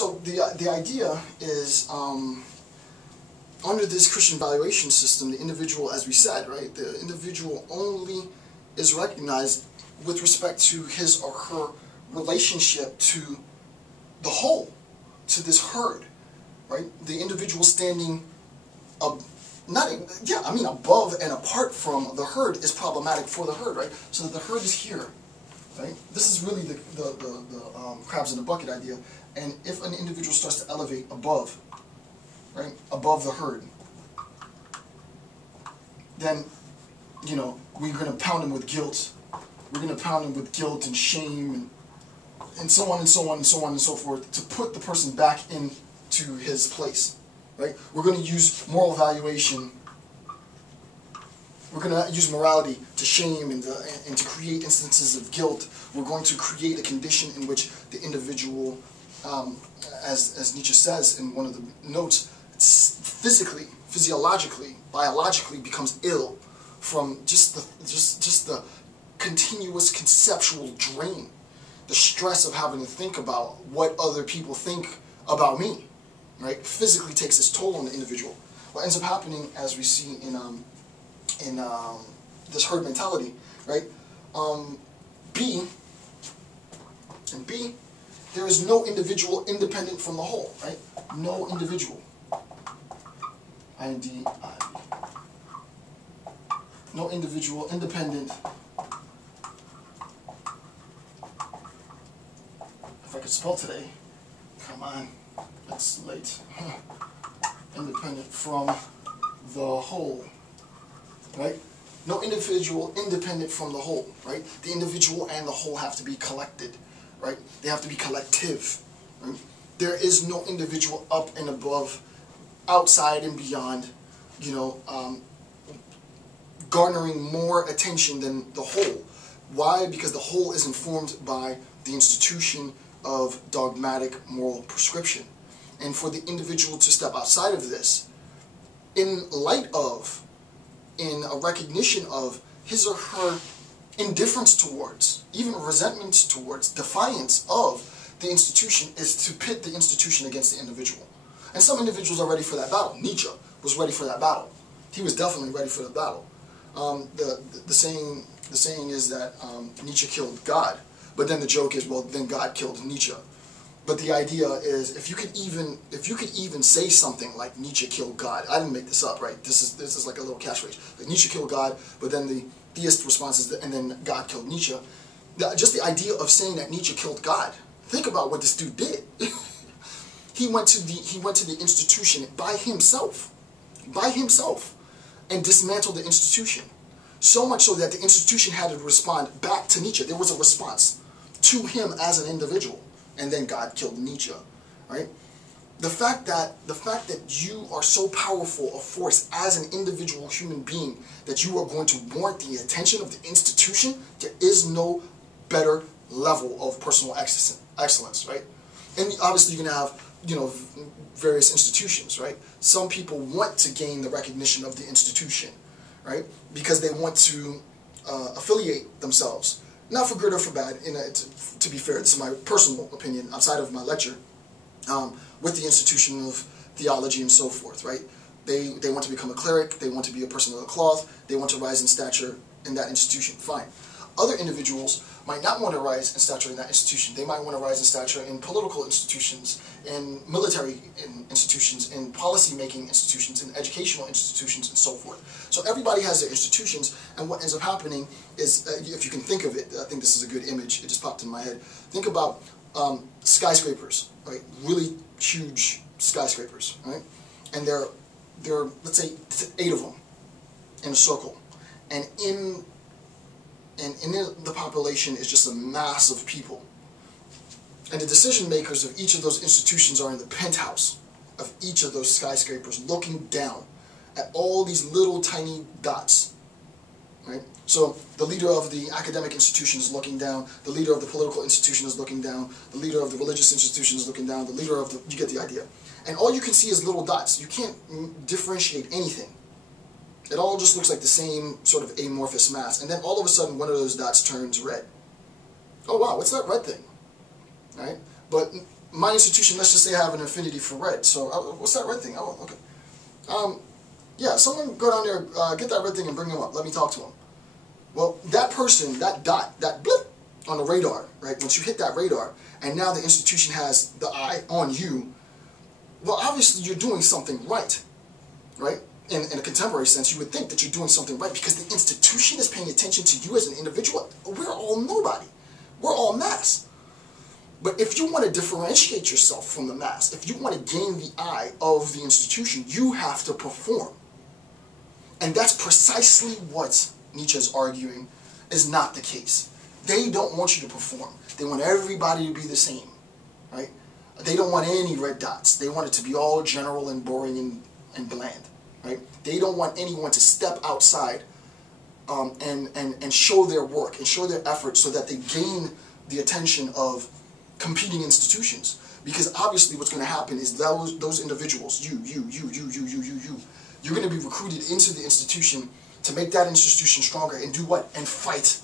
So the idea is, under this Christian valuation system, the individual, as we said, right, the individual only is recognized with respect to his or her relationship to the whole, to this herd, right? The individual standing above and apart from the herd is problematic for the herd, right? So that the herd is here, right? This is really the crabs in the bucket idea. And if an individual starts to elevate above, right, above the herd, then, you know, we're going to pound him with guilt. We're going to pound him with guilt and shame and so on and so on and so on and so forth to put the person back into his place, right? We're going to use moral evaluation. We're going to use morality to shame and to create instances of guilt. We're going to create a condition in which the individual, as Nietzsche says in one of the notes, physically, physiologically, biologically becomes ill from just the continuous conceptual drain, the stress of having to think about what other people think about me, right? Physically takes its toll on the individual. What ends up happening, as we see in this herd mentality, right? B, there is no individual independent from the whole, right? No individual. I-N-D-I. No individual independent. If I could spell today, come on, it's late. Independent from the whole, right? No individual independent from the whole, right? The individual and the whole have to be collected, right? They have to be collective, right? There is no individual up and above, outside and beyond, you know, garnering more attention than the whole. Why? Because the whole is informed by the institution of dogmatic moral prescription. And for the individual to step outside of this, in light of, in a recognition of his or her indifference towards, even resentment towards, defiance of the institution, is to pit the institution against the individual. And some individuals are ready for that battle. Nietzsche was ready for that battle. He was definitely ready for the battle. The saying is that Nietzsche killed God, but then the joke is, well, then God killed Nietzsche. But the idea is, if you could even say something like Nietzsche killed God, I didn't make this up, right? This is like a little catchphrase. Like Nietzsche killed God, but then the theist response is, and then God killed Nietzsche. Just the idea of saying that Nietzsche killed God. Think about what this dude did. He went to the institution by himself, and dismantled the institution. So much so that the institution had to respond back to Nietzsche. There was a response to him as an individual, and then God killed Nietzsche, right? The fact that you are so powerful a force as an individual human being that you are going to warrant the attention of the institution, there is no better level of personal excellence, right? And obviously you're going to have, you know, various institutions, right? Some people want to gain the recognition of the institution, right? Because they want to affiliate themselves, not for good or for bad. To be fair, this is my personal opinion outside of my lecture, with the institution of theology and so forth, right? They want to become a cleric, they want to be a person of the cloth, they want to rise in stature in that institution, fine. Other individuals might not want to rise in stature in that institution. They might want to rise in stature in political institutions, in military institutions, in policy-making institutions, in educational institutions, and so forth. So everybody has their institutions, and what ends up happening is, if you can think of it, I think this is a good image, it just popped in my head. Think about skyscrapers, right? Really huge skyscrapers, right? And there are, let's say, 8 of them in a circle. And in the population is just a mass of people. And the decision makers of each of those institutions are in the penthouse of each of those skyscrapers, looking down at all these little tiny dots, right? So the leader of the academic institution is looking down, the leader of the political institution is looking down, the leader of the religious institution is looking down, the leader of the, you get the idea. And all you can see is little dots. You can't differentiate anything. It all just looks like the same sort of amorphous mass. And then all of a sudden, one of those dots turns red. Oh wow, what's that red thing? Right? But my institution, let's just say I have an affinity for red. So what's that red thing? Oh, okay. Yeah, someone go down there, get that red thing and bring him up. Let me talk to him. Well, that person, that dot, that blip on the radar, right? Once you hit that radar, and now the institution has the eye on you, well, obviously you're doing something right, right? In a contemporary sense, you would think that you're doing something right because the institution is paying attention to you as an individual. We're all nobody. We're all mass. But if you want to differentiate yourself from the mass, if you want to gain the eye of the institution, you have to perform. And that's precisely what Nietzsche is arguing is not the case. They don't want you to perform. They want everybody to be the same, right? They don't want any red dots. They want it to be all general and boring and bland, right? They don't want anyone to step outside and show their work and show their effort so that they gain the attention of competing institutions. Because obviously what's going to happen is those individuals, you're going to be recruited into the institution to make that institution stronger and do what? And fight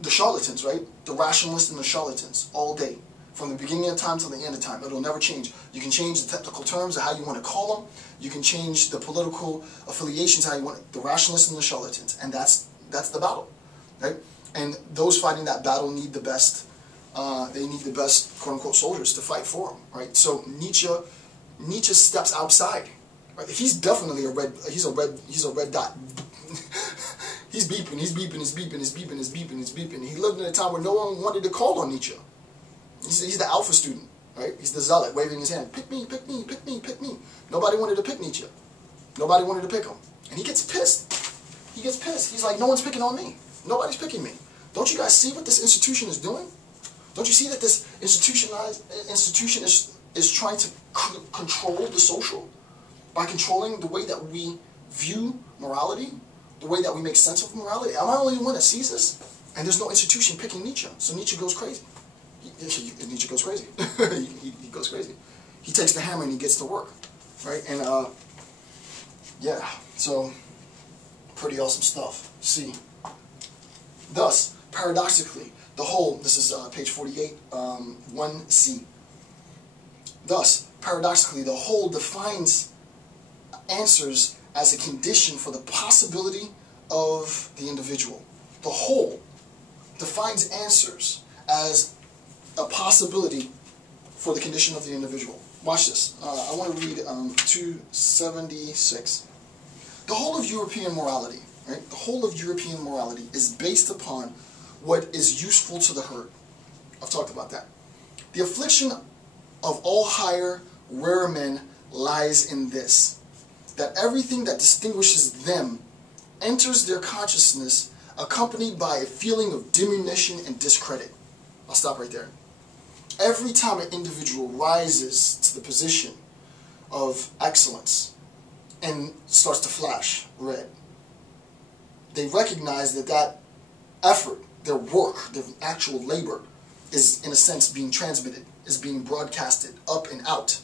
the charlatans, right? The rationalists and the charlatans all day. From the beginning of time till the end of time. It'll never change. You can change the technical terms of how you want to call them. You can change the political affiliations, how you want it. The rationalists and the charlatans. And that's the battle, right? And those fighting that battle need the best, they need the best, quote-unquote, soldiers to fight for them, right? So Nietzsche steps outside. Right? He's definitely he's a red dot. He's beeping. He lived in a time where no one wanted to call on Nietzsche. He's the alpha student, right? He's the zealot waving his hand. Pick me, pick me, pick me, pick me. Nobody wanted to pick Nietzsche. Nobody wanted to pick him. And he gets pissed. He gets pissed. He's like, no one's picking on me. Nobody's picking me. Don't you guys see what this institution is doing? Don't you see that this institution is trying to control the social by controlling the way that we view morality, the way that we make sense of morality? Am I the only one that sees this? And there's no institution picking Nietzsche. So Nietzsche goes crazy. Nietzsche goes crazy. he goes crazy. He takes the hammer and he gets to work, right? And yeah, so pretty awesome stuff. See, thus paradoxically, the whole. This is page 48, 1C. Thus, paradoxically, the whole defines answers as a condition for the possibility of the individual. The whole defines answers as a possibility for the condition of the individual. Watch this. I want to read 276. The whole of European morality, right? The whole of European morality is based upon what is useful to the herd. I've talked about that. The affliction of all higher, rarer men lies in this, that everything that distinguishes them enters their consciousness accompanied by a feeling of diminution and discredit. I'll stop right there. Every time an individual rises to the position of excellence and starts to flash red, they recognize that effort, their work, their actual labor is in a sense being transmitted, is being broadcasted up and out.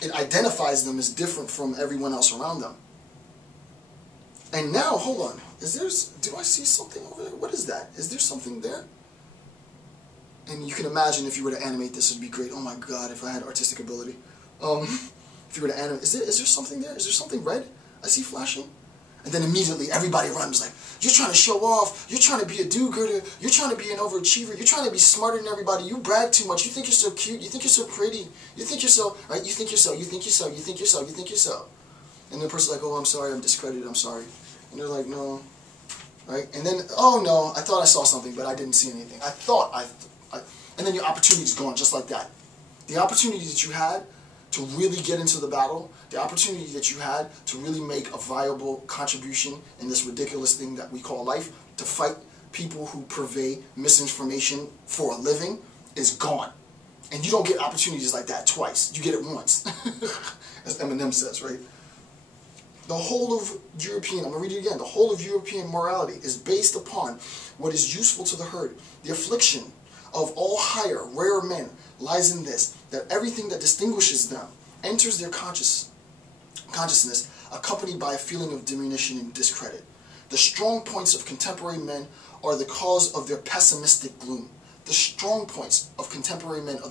It identifies them as different from everyone else around them. And now, hold on, do I see something over there? What is that? Is there something there? And you can imagine if you were to animate this, it'd be great. Oh my God, if I had artistic ability. If you were to animate, is there something there? Is there something red I see flashing? And then immediately everybody runs like, you're trying to show off, you're trying to be a do-gooder, you're trying to be an overachiever, you're trying to be smarter than everybody, you brag too much, you think you're so cute, you think you're so pretty, you think you're so, right, you think you're so, you think you're so, you think you're so, you think you're so. And the person's like, oh, I'm sorry, I'm discredited, I'm sorry. And they're like, no, right? And then, oh no, I thought I saw something, but I didn't see anything. And then your opportunity's gone just like that. The opportunity that you had to really get into the battle, the opportunity that you had to really make a viable contribution in this ridiculous thing that we call life, to fight people who purvey misinformation for a living, is gone. And you don't get opportunities like that twice. You get it once, as Eminem says, right? The whole of European, I'm going to read it again, the whole of European morality is based upon what is useful to the herd. The affliction of all higher, rarer men lies in this, that everything that distinguishes them enters their consciousness, accompanied by a feeling of diminution and discredit. The strong points of contemporary men are the cause of their pessimistic gloom. the strong points of contemporary men of the